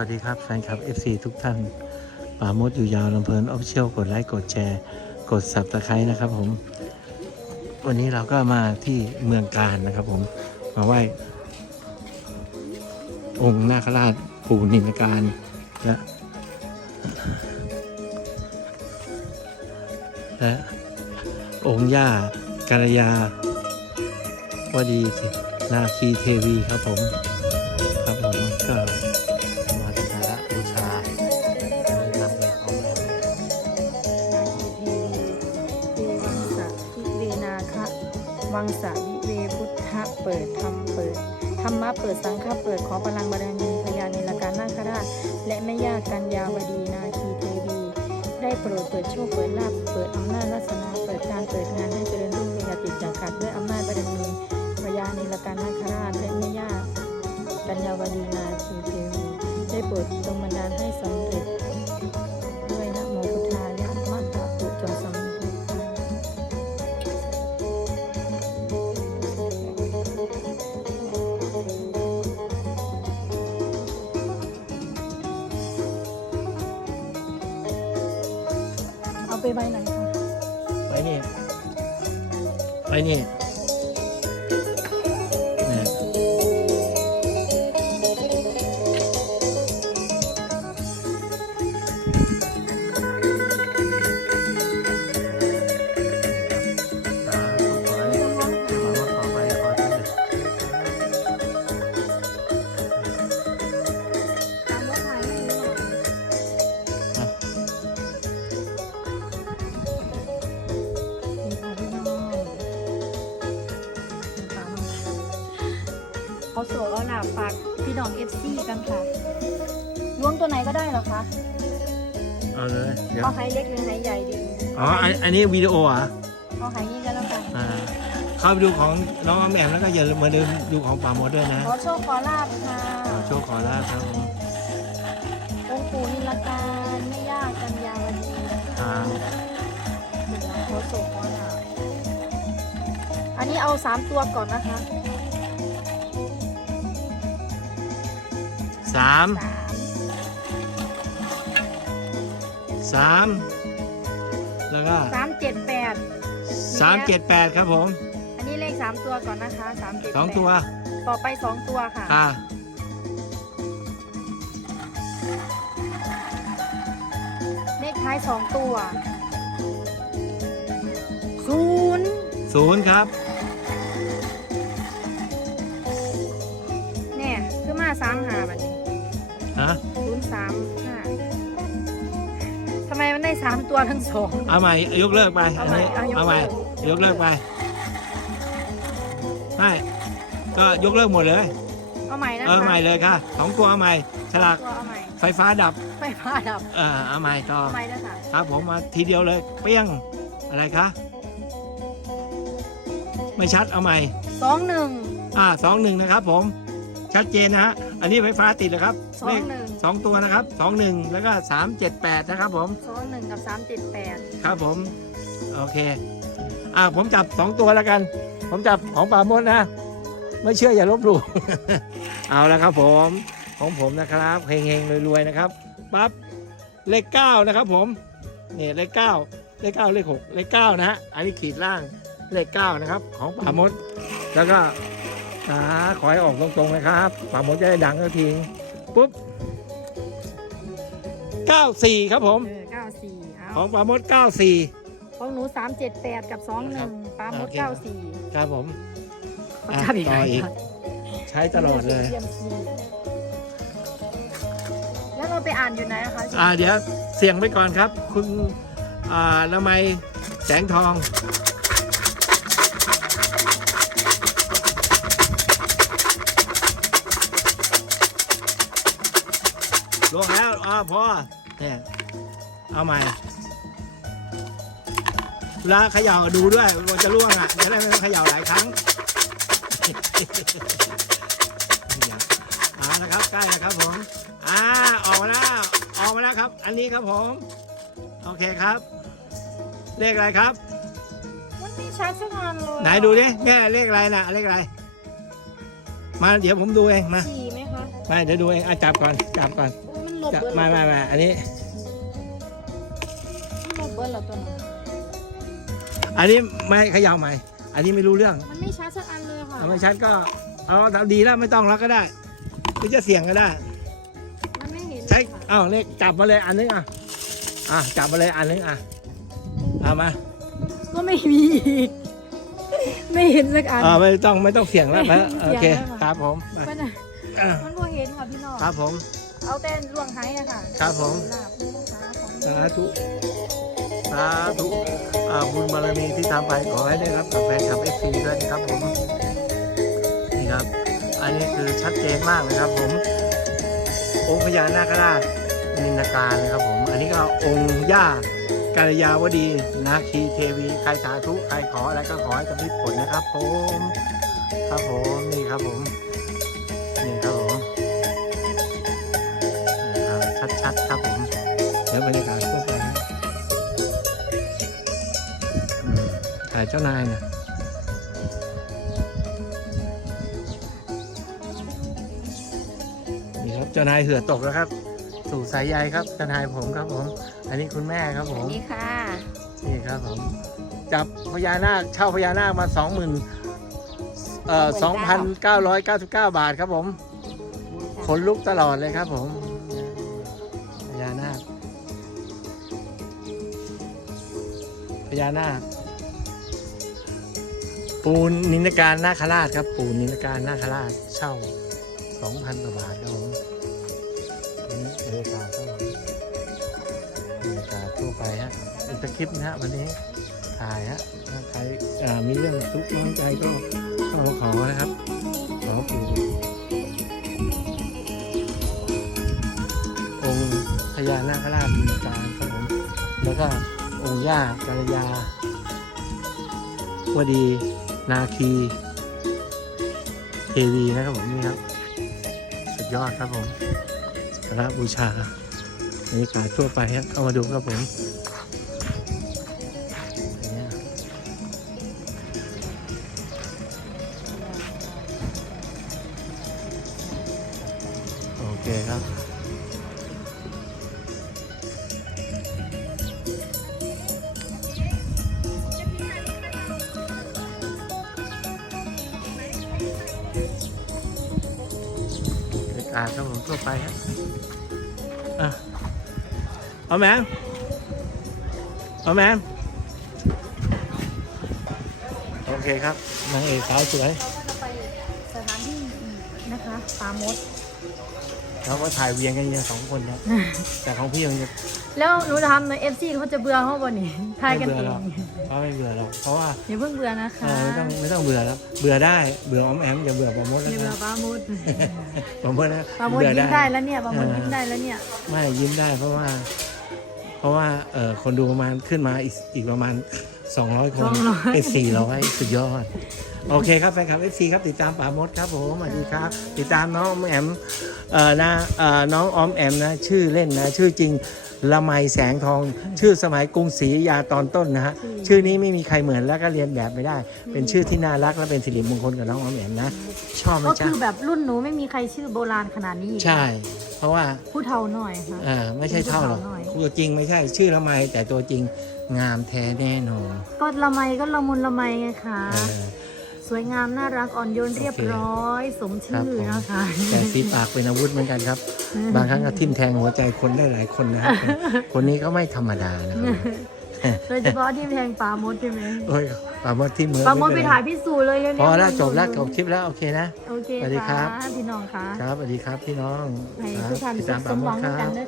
วัสดีครับแฟนคลับ FC ทุกท่านป่ามดอยู่ยาวลำเพลินออฟเชียลกดไลค์กดแชร์กดสับตะไคร้นะครับผม วันนี้เราก็มาที่เมืองการนะครับผมมาไหว้องค์นาคราชปู่นินการและและองค์ย่ากัลยาวดีนาคีเทวีครับผม วังสาวิเวพุทธะเปิดธรรมเปิดธรรมะเปิดสังฆะเปิดขอพลังบารมีพญานิลการนาคราช และแม่ย่ากัญญาวดีนาคีเทวี ได้โปรดเปิดโชคเปิดลาภเปิดอำนาจวาสนา ไปใบไหนคะไปนี่ไปนี่ เขาโสดแล้วนะฝากพี่น้องเอฟซีกันค่ะล้วงตัวไหนก็ได้เหรอคะเอาเลยเดี๋ยวเอาไฮเล็กหรือไฮใหญ่ดีอ๋ออันอันนี้วิดีโอเหรอะเอาไฮนี้ก็แล้วกันอ่าเข้าไปดูของน้องออมแอมแล้วก็อย่าลืมมาลืมดูของป่าโมดด้วยนะขอโชคขอลาบค่ะขอโชคขอลาบครับผมองค์ปู่นิลการแม่ย่ากัญญาวดีทางขอโชคขอลาบอันนี้เอาสามตัวก่อนนะคะ สามสามสามแล้วก็สามเจ็ดแปดสามเจ็ดแปดครับผม อันนี้เลขสามตัวก่อนนะคะสามเจ็ดสองตัว ต่อไปสองตัวค่ะค่ะเลขท้ายสองตัวศูนย์ศูนย์ครับเนี่ยคือมาสามหาแบบนี้ ฮะศูนย์สามห้าทำไมมันได้สามตัวทั้งสอง เอาใหม่ยกเลิกไปเอาอันใหม่นี้เอายกเอาใหม่เลิกยกเลิกไปไม่ก็ยกเลิกหมดเลย เอาใหม่นะคะเออใหม่เลยค่ะสองตัวเอาใหม่ฉลากตัวเอาใหม่ไฟฟ้าดับ ไฟฟ้าดับเออเอาใหม่ต่อ เอาใหม่นะคะครับผมมาทีเดียวเลยเปี้ยงอะไรคะไม่ชัดเอาใหม่สองหนึ่งอ่าสองหนึ่งนะครับผม ชัดเจนนะฮะ อันนี้ไฟฟ้าติดแล้วครับสองหนึ่งสองตัวนะครับสองหนึ่งแล้วก็สามเจ็ดแปดนะครับผมสองหนึ่งกับสามเจ็ดแปดครับผม โอเค อ่าผมจับสองตัวแล้วกัน ผมจับของป่าโมดนะ ไม่เชื่ออย่าลบหลู่ เอาแล้วครับผมของผมนะครับเฮงๆรวยๆนะครับปั๊บเลขเก้านะครับผมนี่เลขเก้าเลขเก้าเลขหกเลขเก้านะฮะอันนี้ขีดล่างเลขเก้านะครับ ของป่ามด แล้วก็ อ่าขอให้ออกตรงๆนะครับป่ามดจะได้ดังสักทีปุ๊บเก้าสี่ครับผม เออเก้าสี่เอาของป่ามดเก้าสี่ของหนูสามเจ็ดแปดกับสองหนึ่งปลาหมดโอเค เก้าสี่ครับผมเขาจับอีกต่ออีกไหมใช้ตลอดเลย แล้วเราไปอ่านอยู่ไหนนะคะอ่าเดี๋ยวเสี่ยงไปก่อนครับ คุณ อ่าละไมแสงทอง ลงแล้วอ่าพอเนี่ยเอาใหม่เวลาเขย่าดูด้วยมันจะร่วงอะจะได้ไม่ต้องเขย่าหลายครั้งเอาละครับใกล้แล้วครับผมอ่าออกมาแล้วออกมาแล้วครับ อันนี้ครับผม โอเคครับ เลขอะไรครับมันไม่ชัดสักอันเลยไหนดูดิแม่เลขอะไรนะเลขอะไรมาเดี๋ยวผมดูเองมาสี่ไหมคะไม่เดี๋ยวดูเองอะจับก่อนจับก่อนมันห ลบจับเบิร์ดไม่ไม่ไม่อันนี้มันหลบเบิร์ดเหรอตัวนั้นอันนี้ไม่เขย่าใหม่ อันนี้ไม่รู้เรื่องมันไม่ชัดสักอันเลยค่ะ เอาไม่ชัดก็เอาทำดีแล้วไม่ต้องแล้วก็ได้หรือจะเสี่ยงก็ได้ มันไม่เห็นใช้ค่ะอ้าวเลขจับมาเลยอันนึงอะอะจับมาเลยอันนึงอะเอามาก็ไม่มีอีกไม่เห็นสักอัน อ่าไม่ต้องไม่ต้องเสี่ยงแล้วไม่นะเสี่โอยงเคแล้วเหรอครับผมมามันอะอะมันบ่เห็นค่ะพี่น้องครับผม เอาแต่ลวงไห้อะค่ะครับผมลาบสาของสาธุสาธุอ่าบุญบารมีที่ทำไปขอให้ได้รับกับแฟนคลับเอฟซีด้วยนะครับผมนี่ครับ อันนี้คือชัดเจนมากเลยครับผม องค์พญานาคราชนินนาการนะครับผม อันนี้ก็องค์ย่าการยาวดีนาคีเทวีใครสาธุใครขออะไรก็ขอให้สำเร็จผลนะครับผม ครับผมนี่ครับผม ถ่ายเจ้านายเนี่ยนี่ครับเจ้านายเหือตกแล้วครับ สู่สายใยครับเจ้านายผมครับผม อันนี้คุณแม่ครับผมนี่ค่ะ นี่ครับผม จับพญานาคเช่าพญานาคมาสองหมื่นเอ่อสองพันเก้าร้อยเก้าสิบเก้าบาทครับผมขนลุกตลอดเลยครับผมพญานาคพญานาค ปูนนินการนาคราชครับ ปูนนินการนาคราชเช่าสองพันกว่าบาทครับผมนนี้บรรยากาศครับผมบรรยากาทั่วไปฮะอีกตะคลิปนะฮะวันนี้ถ่ายฮะถ้าใครมีเรื่องทุกข์ร้อนใจก็ก็ขอนะครับ ขอปู่องค์พญานาคราชมีจารครับผมแล้วก็องค์ย่ากัลยาวดี นาคีเทวีนะครับผมนี่ครับ สุดยอดครับผมสักการะบูชาบรรยากาศทั่วไปครับเข้ามาดูครับผมโอเคครับ บรรยากาศครับผมทั่วไปครับอะเอาแมมเอาแมมโอเคครับนางเอกสาวสวยจะไปสถานที่อีกนะคะปลามดเราก็ถ่ายเวียงกันอย่างสองคนนะแต่ของพี่ยังจะ แล้วหนูจะทำในเอฟซีเขาจะเบื่อเขาบ่นี่ทายกันไม่เอเบื่อหรอกงเขาไม่เบื่อหรอกเพราะว่าอย่าเพิ่งเบื่อนะเอคะอไม่ต้องไม่ต้องเบื่อแล้วเบื่อได้เบื่อออมแอมอย่าเบื่อปราโมดอย่านะเบื่อครับปลามดปราโมดนะปลามดเบื่อยิ้มได้แล้วเนี่ยปลามดเออยิ้มได้แล้วเนี่ยไม่ยิ้มได้เพราะว่า เพราะว่าเออคนดูประมาณขึ้นมาอีกอีกประมาณ 200 คนเป็น400 สุดยอด โอเคครับแฟนคลับเอฟซีครับติดตามป่ามดครับผมสวัสดีครับ ติดตามน้องออมแอมเอ่อนะเอ่อน้องออมแอมนะ ชื่อเล่นนะ ชื่อจริง ละไมแสงทอง ชื่อสมัยกรุงศรีอยุธยาตอนต้นนะฮะชื่อนี้ไม่มีใครเหมือนแล้วก็เรียนแบบไม่ได้ เป็นชื่อที่น่ารักและเป็นสิริมงคลกับน้องออมแอมนะ ชอบไหมก็จ๊ะคือแบบรุ่นหนูไม่มีใครชื่อโบราณขนาดนี้อีกใช่ เพราะว่าผู้เฒ่าหน่อยค่ะ อ่าไม่ใช่เท่าหรอกหน่อย ตัวจริงไม่ใช่ชื่อละไมแต่ตัวจริงงามแท้แน่นอนก็ละไมก็ละมุนละไมไงคะเออ สวยงามน่ารักอ่อนโยนเรียบร้อย สมชื่อนะคะ แต่สีปากเป็นอาวุธเหมือนกันครับ บางครั้งก็ทิ่มแทงหัวใจคนได้หลายคนนะครับ คนนี้ก็ไม่ธรรมดานะครับโดยเฉพาะที่แทงปลามดใช่ไหมโอ้ยปราโมดที่มือปลามดไปเป็นรถ่ายพิสูจน์เลยเร็วๆพอแล้วจบแล้วจบคลิปแล้วโอเคนะโอเคสวัสดีครัค่ะบพี่น้องค่ะครับสวัสดีครับพี่น้องให้ครับทุกท่านติดสุตามขปสรามโมหวัดงคด้วยรักันบเด้อ